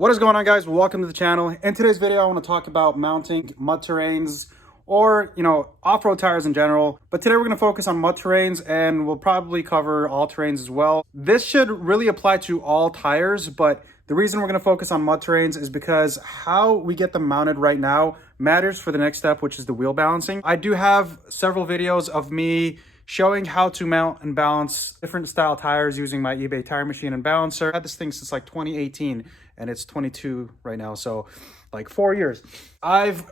What is going on, guys? Welcome to the channel. In today's video, I want to talk about mounting mud terrains or, off-road tires in general. But today we're going to focus on mud terrains, and we'll probably cover all terrains as well. This should really apply to all tires, but the reason we're going to focus on mud terrains is because how we get them mounted right now matters for the next step, which is the wheel balancing. I do have several videos of me showing how to mount and balance different style tires using my eBay tire machine and balancer. I've had this thing since like 2018 and it's 22 right now, so like 4 years. I've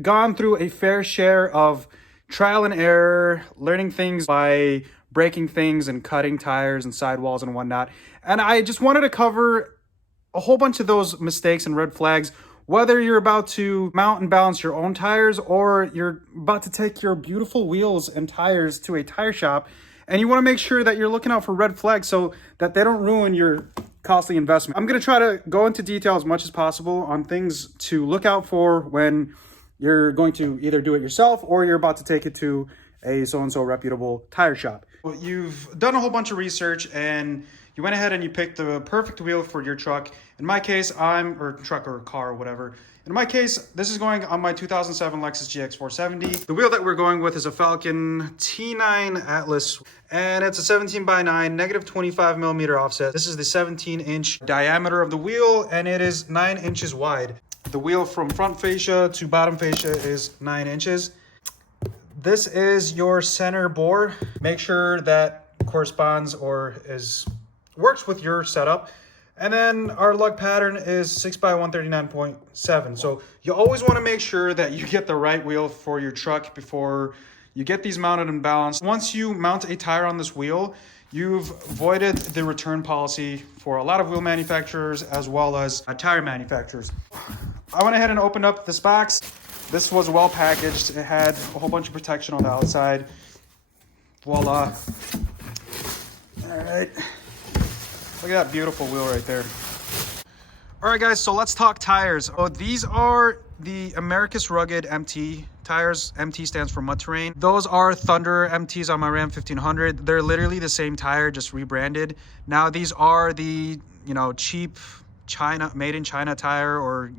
gone through a fair share of trial and error, learning things by breaking things and cutting tires and sidewalls and whatnot. And I just wanted to cover a whole bunch of those mistakes and red flags, whether you're about to mount and balance your own tires or you're about to take your beautiful wheels and tires to a tire shop, and you want to make sure that you're looking out for red flags so that they don't ruin your costly investment. I'm going to try to go into detail as much as possible on things to look out for when you're going to either do it yourself or you're about to take it to a so-and-so reputable tire shop. Well, you've done a whole bunch of research and you went ahead and you picked the perfect wheel for your truck. In my case, or truck or car or whatever. In my case, this is going on my 2007 Lexus GX 470. The wheel that we're going with is a Falcon T9 Atlas, and it's a 17x9, negative 25 millimeter offset. This is the 17-inch diameter of the wheel, and it is 9 inches wide. The wheel from front fascia to bottom fascia is 9 inches. This is your center bore. Make sure that corresponds or works with your setup. And then our lug pattern is 6x139.7. So you always want to make sure that you get the right wheel for your truck before you get these mounted and balanced. Once you mount a tire on this wheel, you've voided the return policy for a lot of wheel manufacturers as well as tire manufacturers. I went ahead and opened up this box. This was well packaged. It had a whole bunch of protection on the outside. Voila. All right. Look at that beautiful wheel right there. All right, guys, so let's talk tires. So these are the Americas Rugged MT tires. MT stands for mud terrain. Those are Thunder MTs on my Ram 1500. They're literally the same tire, just rebranded. Now these are the, cheap China, made in China tire or,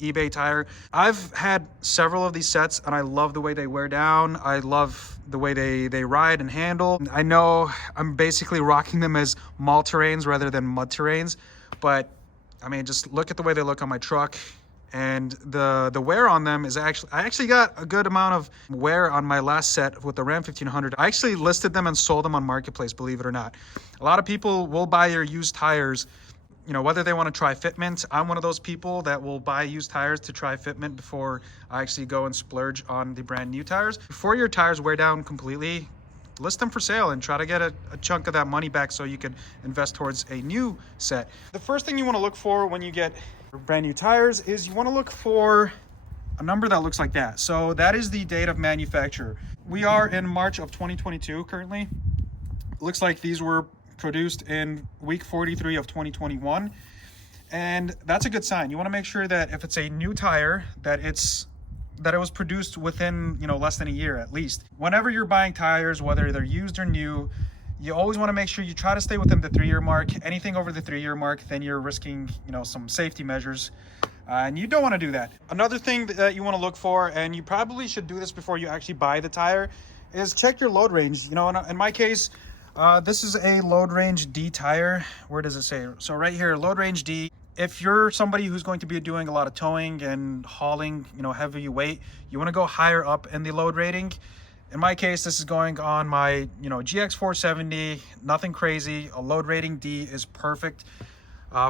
eBay tire. I've had several of these sets and I love the way they wear down. I love the way they ride and handle. I know I'm basically rocking them as mall terrains rather than mud terrains, but I mean, just look at the way they look on my truck, and the wear on them is I actually got a good amount of wear on my last set with the Ram 1500. I actually listed them and sold them on Marketplace, believe it or not. A lot of people will buy your used tires, whether they want to try fitment. I'm one of those people that will buy used tires to try fitment before I actually go and splurge on the brand new tires. Before your tires wear down completely, list them for sale and try to get a chunk of that money back so you can invest towards a new set. The first thing you want to look for when you get brand new tires is you want to look for a number that looks like that. So that is the date of manufacture. We are in March of 2022 currently. It looks like these were produced in week 43 of 2021, and that's a good sign. You want to make sure that if it's a new tire that it was produced within less than a year at least. Whenever you're buying tires, whether they're used or new, you always want to make sure you try to stay within the 3-year mark. Anything over the 3-year mark, then you're risking some safety measures, and you don't want to do that. Another thing that you want to look for, and you probably should do this before you actually buy the tire, is check your load range. In my case, this is a load range D tire. Where does it say? So right here, load range D. If you're somebody who's going to be doing a lot of towing and hauling, heavy weight, you want to go higher up in the load rating. In my case, this is going on my, GX 470, nothing crazy. A load rating D is perfect.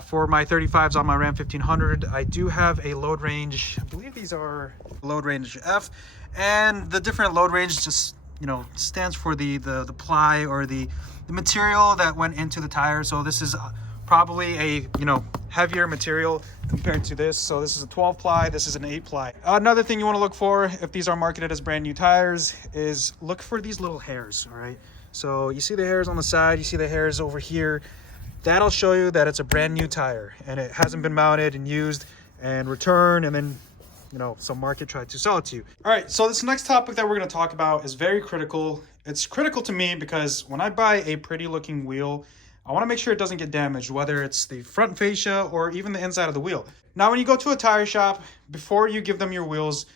For my 35s on my Ram 1500, I do have a load range, I believe these are load range F, and the different load range just stands for the ply or the material that went into the tire. So this is probably a heavier material compared to this. So this is a 12 ply, this is an 8 ply. Another thing you want to look for if these are marketed as brand new tires is look for these little hairs. All right, so you see the hairs on the side, you see the hairs over here. That'll show you that it's a brand new tire and it hasn't been mounted and used and returned, and then some market tried to sell it to you. All right, so this next topic that we're going to talk about is very critical. It's critical to me because when I buy a pretty looking wheel, I want to make sure it doesn't get damaged, whether it's the front fascia or even the inside of the wheel. Now, when you go to a tire shop, before you give them your wheels,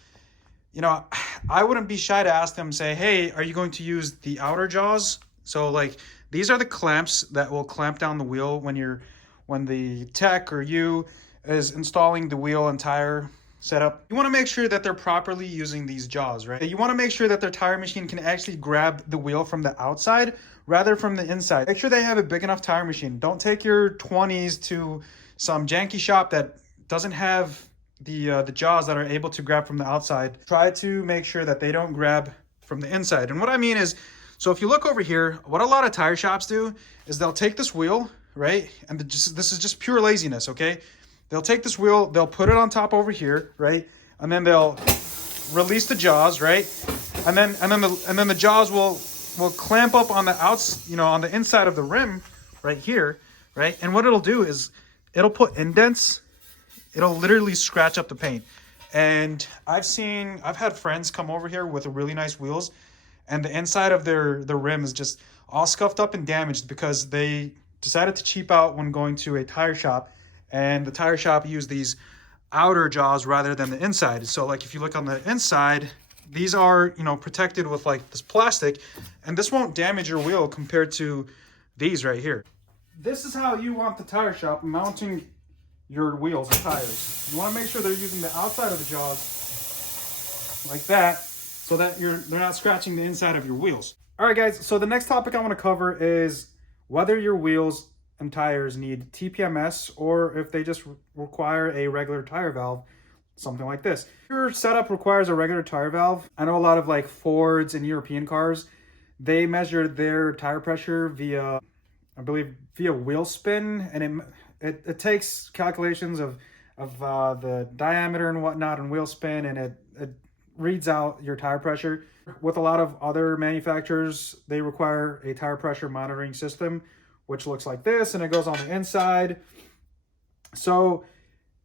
you know, I wouldn't be shy to ask them, say, hey, are you going to use the outer jaws? So like, these are the clamps that will clamp down the wheel when the tech or you is installing the wheel and tire setup. You want to make sure that they're properly using these jaws, right? You want to make sure that their tire machine can actually grab the wheel from the outside rather from the inside. Make sure they have a big enough tire machine. Don't take your 20s to some janky shop that doesn't have the jaws that are able to grab from the outside. Try to make sure that they don't grab from the inside. And what I mean is, so if you look over here, what a lot of tire shops do is they'll take this wheel, right? And this is just pure laziness, okay? They'll take this wheel, they'll put it on top over here, right? And then they'll release the jaws, right? And then the jaws will clamp up on the on the inside of the rim right here, right? And what it'll do is it'll put indents. It'll literally scratch up the paint. And I've had friends come over here with really nice wheels, and the inside of their rim is just all scuffed up and damaged because they decided to cheap out when going to a tire shop, and the tire shop used these outer jaws rather than the inside. So like if you look on the inside, these are, protected with like this plastic, and this won't damage your wheel compared to these right here. This is how you want the tire shop mounting your wheels and tires. You want to make sure they're using the outside of the jaws like that, so that they're not scratching the inside of your wheels. All right, guys, so the next topic I want to cover is whether your wheels and tires need TPMS or if they just require a regular tire valve, something like this. If your setup requires a regular tire valve, I know a lot of like Fords and European cars, they measure their tire pressure via, I believe, via wheel spin, and it takes calculations of the diameter and whatnot and wheel spin, and it reads out your tire pressure. With a lot of other manufacturers, they require a tire pressure monitoring system, which looks like this, and it goes on the inside. So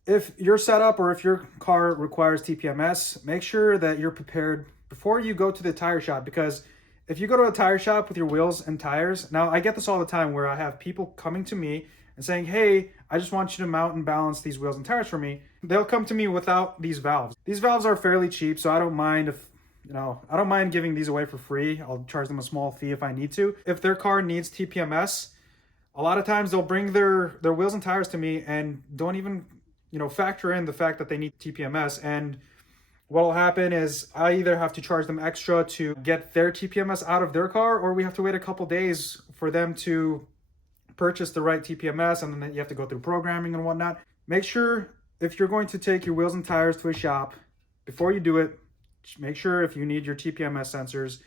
if your setup or if your car requires TPMS, make sure that you're prepared before you go to the tire shop, because if you go to a tire shop with your wheels and tires, now I get this all the time where I have people coming to me and saying, hey, I just want you to mount and balance these wheels and tires for me. They'll come to me without these valves. These valves are fairly cheap, so I don't mind I don't mind giving these away for free. I'll charge them a small fee if I need to. If their car needs TPMS, a lot of times they'll bring their wheels and tires to me and don't even, factor in the fact that they need TPMS. And what will happen is I either have to charge them extra to get their TPMS out of their car, or we have to wait a couple days for them to purchase the right TPMS, and then you have to go through programming and whatnot. Make sure if you're going to take your wheels and tires to a shop, before you do it, make sure if you need your TPMS sensors,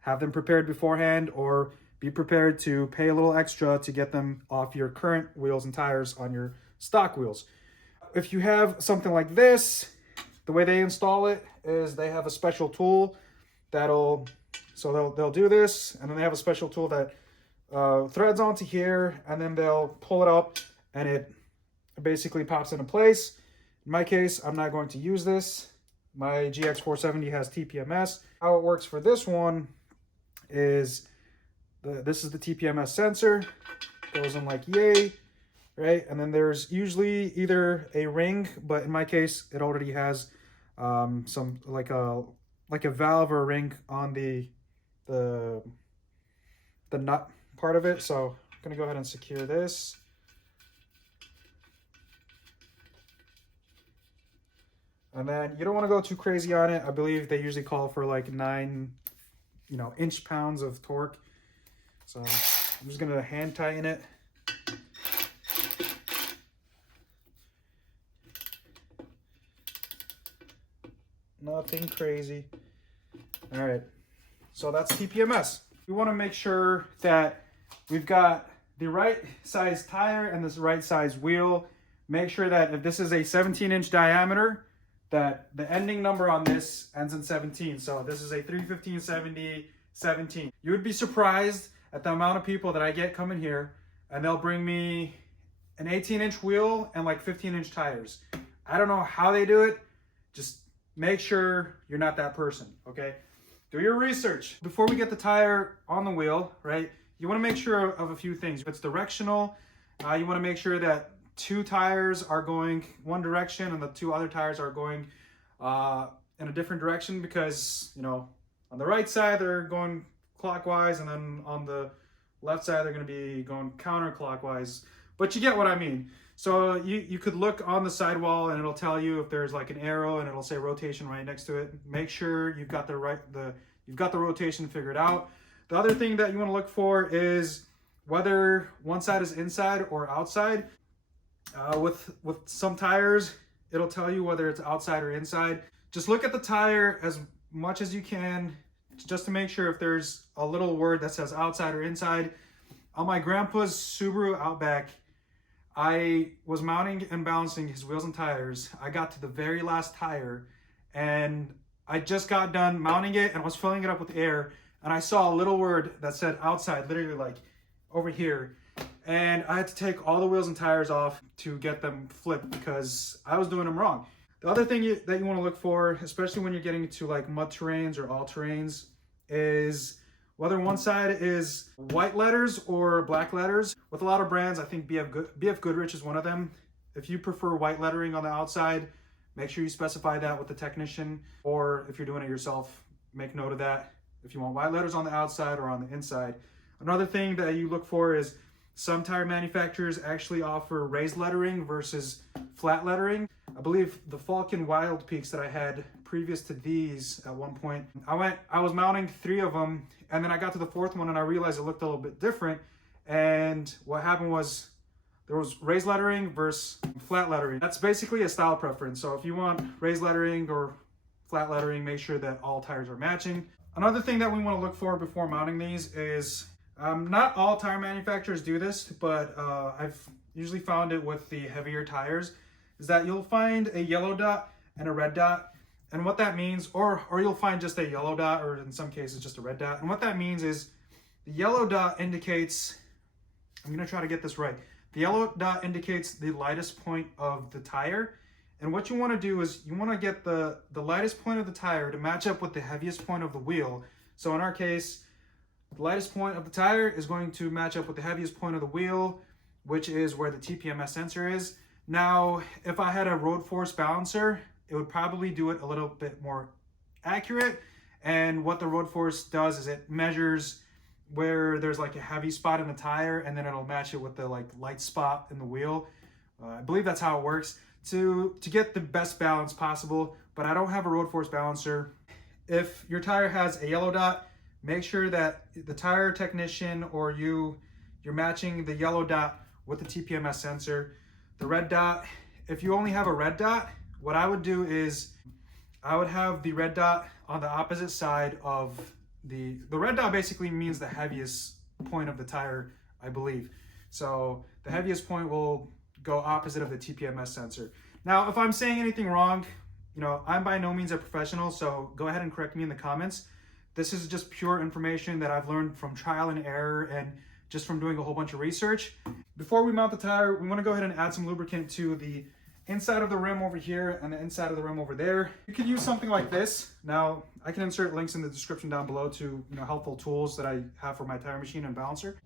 have them prepared beforehand, or be prepared to pay a little extra to get them off your current wheels and tires on your stock wheels. If you have something like this, the way they install it is they have a special tool they'll do this, and then they have a special tool that threads onto here, and then they'll pull it up and it basically pops into place. In my case, I'm not going to use this. My GX470 has TPMS. How it works for this one is this is the TPMS sensor. Goes in like yay, right? And then there's usually either a ring, but in my case, it already has some like a valve or a ring on the nut part of it. So I'm gonna go ahead and secure this. And then you don't want to go too crazy on it. I believe they usually call for like 9 inch-pounds of torque. So I'm just gonna hand tighten it. Nothing crazy. All right, so that's TPMS. We want to make sure that we've got the right size tire and this right size wheel. Make sure that if this is a 17-inch diameter, that the ending number on this ends in 17. So this is a 315/70 17. You would be surprised at the amount of people that I get coming here, and they'll bring me an 18-inch wheel and like 15-inch tires. I don't know how they do it. Just make sure you're not that person, okay? Do your research. Before we get the tire on the wheel, right, you want to make sure of a few things. If it's directional, you want to make sure that two tires are going one direction and the two other tires are going in a different direction, because, you know, on the right side they're going clockwise, and then on the left side they're going to be going counterclockwise. But you get what I mean. So you could look on the sidewall and it'll tell you if there's like an arrow and it'll say rotation right next to it. Make sure you've got the rotation figured out. The other thing that you want to look for is whether one side is inside or outside. With some tires, it'll tell you whether it's outside or inside. Just look at the tire as much as you can, just to make sure if there's a little word that says outside or inside. On my grandpa's Subaru Outback, I was mounting and balancing his wheels and tires. I got to the very last tire and I just got done mounting it and was filling it up with air, and I saw a little word that said outside, literally like over here. And I had to take all the wheels and tires off to get them flipped because I was doing them wrong. The other thing that you want to look for, especially when you're getting to like mud terrains or all terrains, is whether one side is white letters or black letters. With a lot of brands, I think BF Goodrich is one of them. If you prefer white lettering on the outside, make sure you specify that with the technician, or if you're doing it yourself, make note of that. If you want white letters on the outside or on the inside. Another thing that you look for is some tire manufacturers actually offer raised lettering versus flat lettering. I believe the Falcon Wild Peaks that I had previous to these, at one point, I was mounting 3 of them, and then I got to the 4th one and I realized it looked a little bit different. And what happened was there was raised lettering versus flat lettering. That's basically a style preference. So if you want raised lettering or flat lettering, make sure that all tires are matching. Another thing that we want to look for before mounting these is, not all tire manufacturers do this, but I've usually found it with the heavier tires, is that you'll find a yellow dot and a red dot. And what that means, or you'll find just a yellow dot, or in some cases just a red dot. And what that means is the yellow dot indicates, I'm going to try to get this right. The yellow dot indicates the lightest point of the tire. And what you want to do is you want to get the lightest point of the tire to match up with the heaviest point of the wheel. So in our case, the lightest point of the tire is going to match up with the heaviest point of the wheel, which is where the TPMS sensor is. Now, if I had a road force balancer, it would probably do it a little bit more accurate. And what the road force does is it measures where there's like a heavy spot in the tire, and then it'll match it with the like light spot in the wheel. I believe that's how it works to get the best balance possible, but I don't have a road force balancer. If your tire has a yellow dot, make sure that the tire technician or you're matching the yellow dot with the TPMS sensor. The red dot, if you only have a red dot, what I would do is I would have the red dot on the opposite side of the red dot basically means the heaviest point of the tire, I believe. So the heaviest point will go opposite of the TPMS sensor. Now, if I'm saying anything wrong, you know, I'm by no means a professional, so go ahead and correct me in the comments. This is just pure information that I've learned from trial and error and just from doing a whole bunch of research. Before we mount the tire, we want to go ahead and add some lubricant to the inside of the rim over here and the inside of the rim over there. You could use something like this. Now, I can insert links in the description down below to, you know, helpful tools that I have for my tire machine and balancer.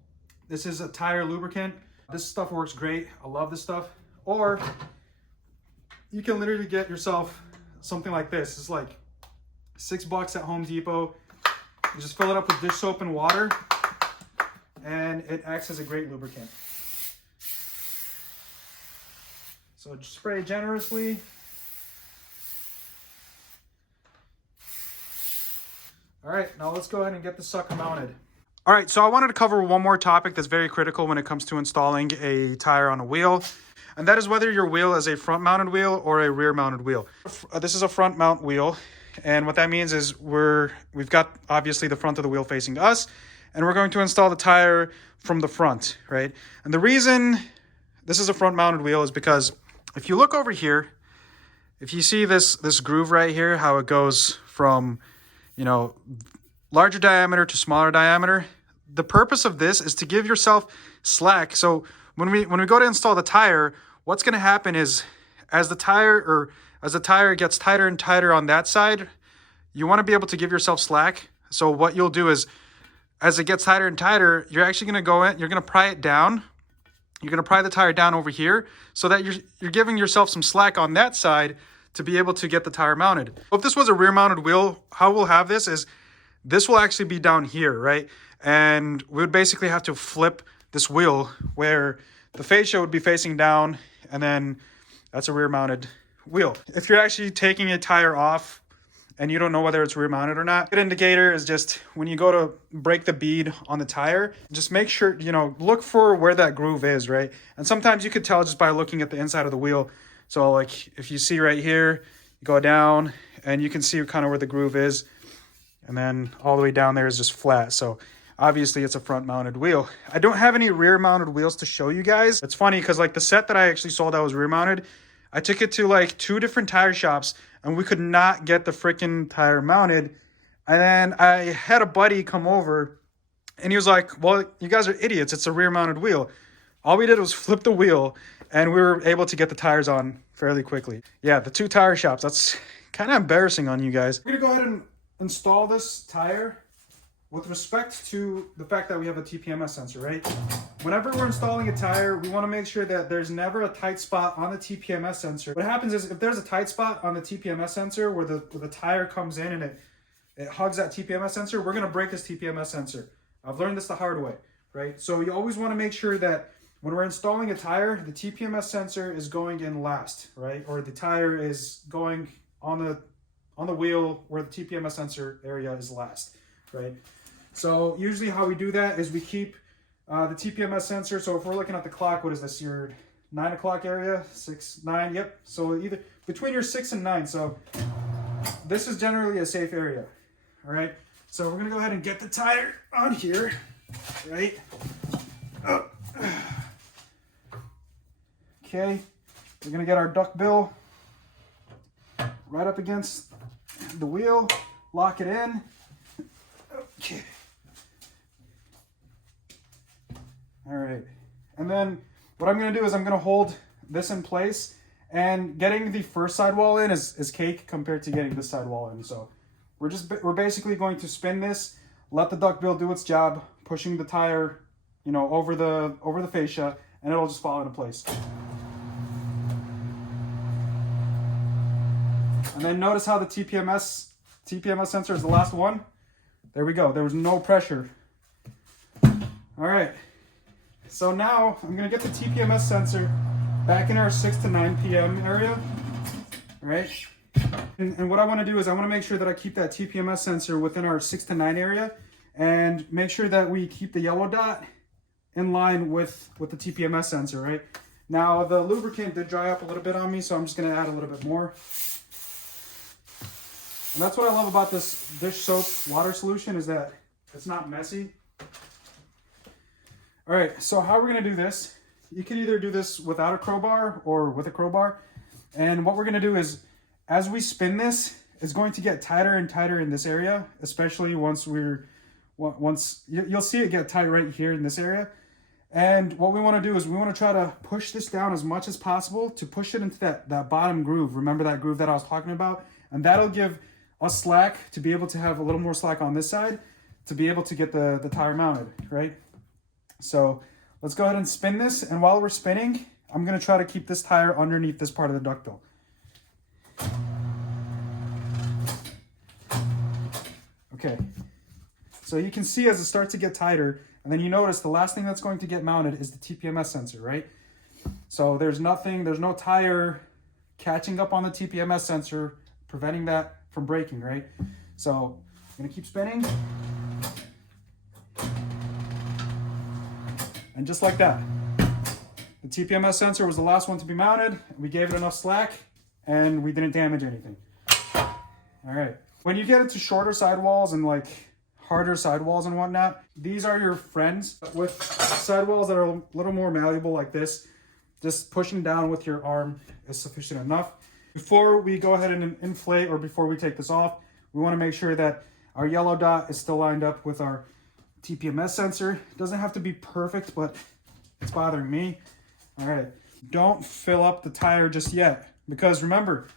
This is a tire lubricant. This stuff works great. I love this stuff. Or you can literally get yourself something like this. It's like $6 at Home Depot. You just fill it up with dish soap and water, and it acts as a great lubricant. So just spray it generously. All right, now let's go ahead and get the sucker mounted. All right, so I wanted to cover one more topic that's very critical when it comes to installing a tire on a wheel, and that is whether your wheel is a front-mounted wheel or a rear-mounted wheel. This is a front-mount wheel, and what that means is we've got obviously the front of the wheel facing us, and we're going to install the tire from the front, right? And the reason this is a front-mounted wheel is because if you look over here, if you see this groove right here, how it goes from, you know, larger diameter to smaller diameter, the purpose of this is to give yourself slack. So when we go to install the tire, what's going to happen is as the tire gets tighter and tighter on that side, you want to be able to give yourself slack. So what you'll do is as it gets tighter and tighter, you're actually going to go in, you're going to pry it down. You're going to pry the tire down over here so that you're giving yourself some slack on that side to be able to get the tire mounted. If this was a rear mounted wheel, how we'll have this is this will actually be down here, right? And we would basically have to flip this wheel where the fascia would be facing down, and then that's a rear mounted wheel. If you're actually taking a tire off and you don't know whether it's rear mounted or not, a good indicator is just when you go to break the bead on the tire, just make sure, you know, look for where that groove is, right? And sometimes you could tell just by looking at the inside of the wheel. So like if you see right here, you go down and you can see kind of where the groove is, and then all the way down there is just flat. So obviously it's a front mounted wheel. I don't have any rear mounted wheels to show you guys. It's funny because like the set that I actually sold that was rear mounted, I took it to like 2 different tire shops and we could not get the freaking tire mounted. And then I had a buddy come over and he was like, well, you guys are idiots. It's a rear mounted wheel. All we did was flip the wheel and we were able to get the tires on fairly quickly. Yeah, the 2 tire shops, that's kind of embarrassing on you guys. We're gonna go ahead and install this tire with respect to the fact that we have a TPMS sensor, right? Whenever we're installing a tire, we want to make sure that there's never a tight spot on the TPMS sensor. What happens is if there's a tight spot on the TPMS sensor where the tire comes in and it hugs that TPMS sensor, we're going to break this TPMS sensor. I've learned this the hard way, right? So you always want to make sure that when we're installing a tire, the TPMS sensor is going in last, right? Or the tire is going on the wheel where the TPMS sensor area is last, right? So usually how we do that is we keep the TPMS sensor. So if we're looking at the clock, what is this? Your 9 o'clock area, 6, 9. Yep. So either between your 6 and 9. So this is generally a safe area. All right. So we're going to go ahead and get the tire on here, right? Oh. Okay. We're going to get our duckbill right up against the wheel, lock it in. Okay. All right. And then what I'm going to do is I'm going to hold this in place, and getting the first sidewall in is cake compared to getting this sidewall in. So we're basically going to spin this, let the duckbill do its job, pushing the tire, you know, over the fascia, and it'll just fall into place. And then notice how the TPMS sensor is the last one. There we go. There was no pressure. All right. So now I'm going to get the TPMS sensor back in our 6 to 9 p.m. area. All right. And what I want to do is I want to make sure that I keep that TPMS sensor within our 6 to 9 area and make sure that we keep the yellow dot in line with the TPMS sensor, right? Now the lubricant did dry up a little bit on me, so I'm just going to add a little bit more. And that's what I love about this dish soap water solution, is that it's not messy. All right, so how we're gonna do this, you can either do this without a crowbar or with a crowbar. And what we're gonna do is, as we spin this, it's going to get tighter and tighter in this area, especially once you'll see it get tight right here in this area. And what we wanna do is we wanna try to push this down as much as possible to push it into that bottom groove. Remember that groove that I was talking about? And that'll give us slack to be able to have a little more slack on this side to be able to get the tire mounted, right? So let's go ahead and spin this. And while we're spinning, I'm going to try to keep this tire underneath this part of the duckbill. Okay. So you can see as it starts to get tighter, and then you notice the last thing that's going to get mounted is the TPMS sensor, right? So there's no tire catching up on the TPMS sensor, preventing that from breaking, right? So I'm gonna keep spinning. And just like that, the TPMS sensor was the last one to be mounted. We gave it enough slack and we didn't damage anything. All right. When you get into shorter sidewalls and like harder sidewalls and whatnot, these are your friends. With sidewalls that are a little more malleable like this, just pushing down with your arm is sufficient enough. Before we go ahead and inflate, or before we take this off, we want to make sure that our yellow dot is still lined up with our TPMS sensor. It doesn't have to be perfect, but it's bothering me. All right, don't fill up the tire just yet, because remember,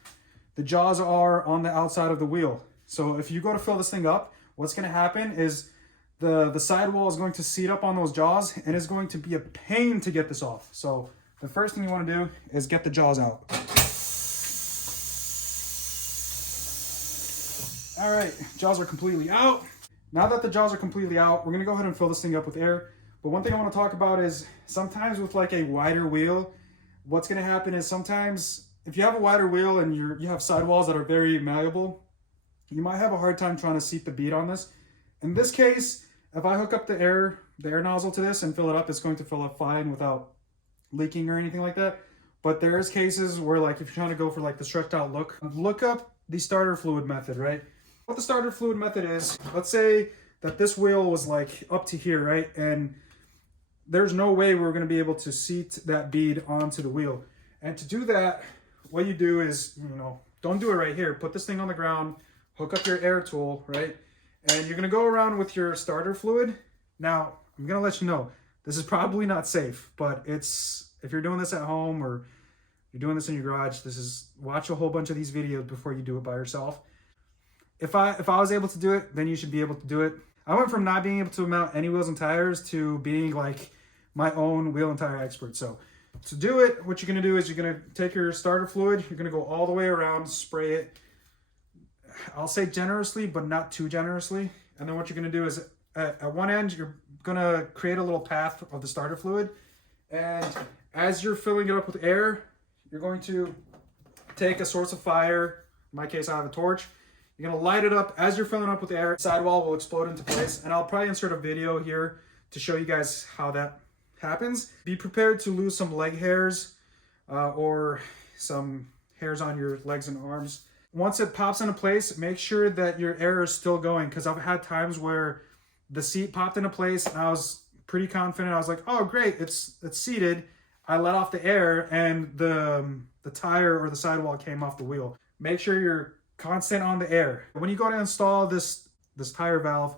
the jaws are on the outside of the wheel. So if you go to fill this thing up, what's going to happen is the sidewall is going to seat up on those jaws, and it's going to be a pain to get this off. So the first thing you want to do is get the jaws out. All right, jaws are completely out. Now that the jaws are completely out, we're gonna go ahead and fill this thing up with air. But one thing I want to talk about is sometimes with like a wider wheel, what's gonna happen is sometimes if you have a wider wheel and you have sidewalls that are very malleable, you might have a hard time trying to seat the bead on this. In this case, if I hook up the air nozzle to this and fill it up, it's going to fill up fine without leaking or anything like that. But there is cases where, like, if you're trying to go for like the stretched out look up the starter fluid method, right? What the starter fluid method is, let's say that this wheel was like up to here, right? And there's no way we're going to be able to seat that bead onto the wheel. And to do that, what you do is, don't do it right here. Put this thing on the ground, hook up your air tool, right? And you're going to go around with your starter fluid. Now, I'm going to let you know, this is probably not safe, but if you're doing this at home or you're doing this in your garage, watch a whole bunch of these videos before you do it by yourself. If I was able to do it, then you should be able to do it. I went from not being able to mount any wheels and tires to being like my own wheel and tire expert. So to do it, what you're gonna do is you're gonna take your starter fluid, you're gonna go all the way around, spray it. I'll say generously, but not too generously. And then what you're gonna do is at one end, you're gonna create a little path of the starter fluid. And as you're filling it up with air, you're going to take a source of fire. In my case, I have a torch. You're gonna light it up as you're filling up with air. The sidewall will explode into place, and I'll probably insert a video here to show you guys how that happens. Be prepared to lose some leg hairs or some hairs on your legs and arms. Once it pops into place, make sure that your air is still going, because I've had times where the seat popped into place and I was pretty confident. I was like, oh great, it's seated. I let off the air and the tire or the sidewall came off the wheel. Make sure you're constant on the air. When you go to install this tire valve,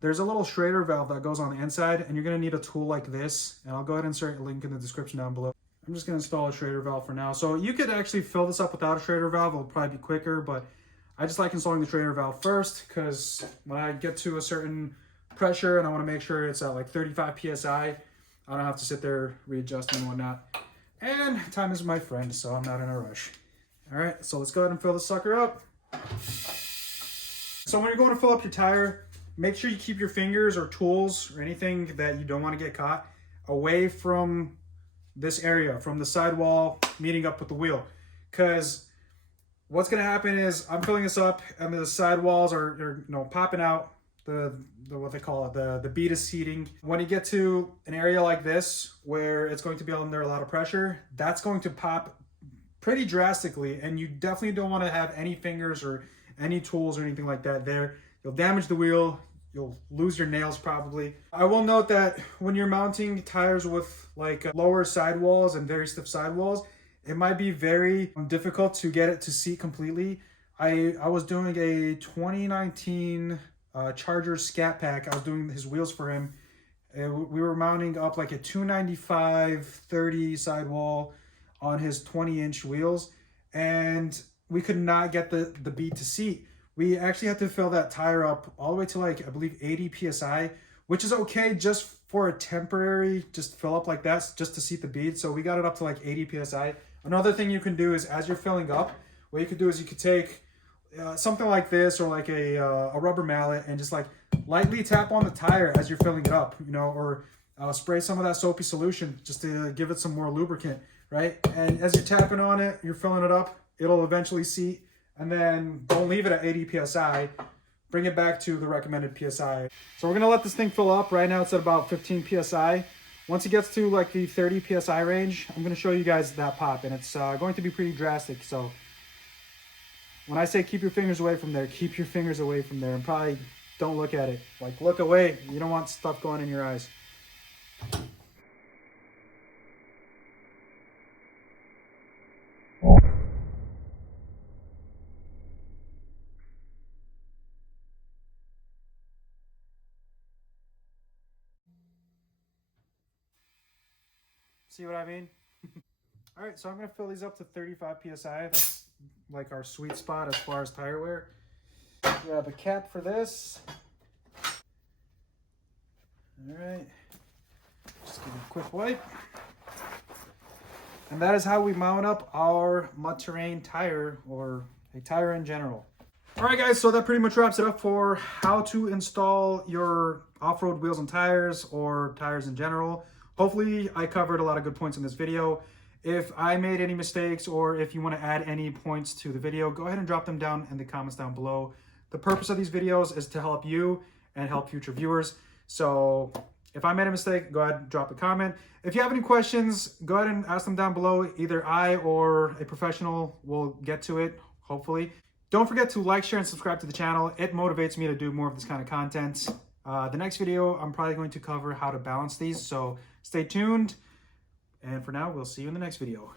there's a little Schrader valve that goes on the inside, and you're going to need a tool like this, and I'll go ahead and insert a link in the description down below. I'm just going to install a Schrader valve for now. So you could actually fill this up without a Schrader valve. It'll probably be quicker, but I just like installing the Schrader valve first, because when I get to a certain pressure and I want to make sure it's at like 35 psi, I don't have to sit there readjusting and whatnot. And time is my friend, so I'm not in a rush. All right, so let's go ahead and fill this sucker up. So when you're going to fill up your tire, make sure you keep your fingers or tools or anything that you don't want to get caught away from this area, from the sidewall meeting up with the wheel. Because what's going to happen is I'm filling this up and the sidewalls are popping out, the what they call it, the bead is seating. When you get to an area like this where it's going to be under a lot of pressure, that's going to pop pretty drastically, and you definitely don't want to have any fingers or any tools or anything like that there. You'll damage the wheel, you'll lose your nails probably. I will note that when you're mounting tires with like lower sidewalls and very stiff sidewalls, it might be very difficult to get it to seat completely. I was doing a 2019 Charger Scat Pack. I was doing his wheels for him. We were mounting up like a 295/30 sidewall on his 20-inch wheels, and we could not get the bead to seat. We actually had to fill that tire up all the way to like, I believe 80 psi, which is okay just for a temporary, just fill up like that, just to seat the bead. So we got it up to like 80 psi. Another thing you can do is, as you're filling up, what you could do is you could take something like this or like a rubber mallet and just like lightly tap on the tire as you're filling it up, or spray some of that soapy solution just to give it some more lubricant, right? And as you're tapping on it, you're filling it up, it'll eventually seat. And then don't leave it at 80 psi. Bring it back to the recommended psi. So we're gonna let this thing fill up. Right now it's at about 15 psi. Once it gets to like the 30 psi range, I'm gonna show you guys that pop, and it's going to be pretty drastic. So when I say keep your fingers away from there, keep your fingers away from there, and probably don't look at it. Like, look away. You don't want stuff going in your eyes. See what I mean? All right, so I'm gonna fill these up to 35 psi. That's like our sweet spot as far as tire wear. Grab a cap for this. All right, just give it a quick wipe. And that is how we mount up our mud terrain tire, or a tire in general. All right, guys, so that pretty much wraps it up for how to install your off-road wheels and tires, or tires in general. Hopefully I covered a lot of good points in this video. If I made any mistakes, or if you want to add any points to the video, go ahead and drop them down in the comments down below. The purpose of these videos is to help you and help future viewers. So if I made a mistake, go ahead and drop a comment. If you have any questions, go ahead and ask them down below. Either I or a professional will get to it, hopefully. Don't forget to like, share, and subscribe to the channel. It motivates me to do more of this kind of content. The next video, I'm probably going to cover how to balance these, so stay tuned. And for now, we'll see you in the next video.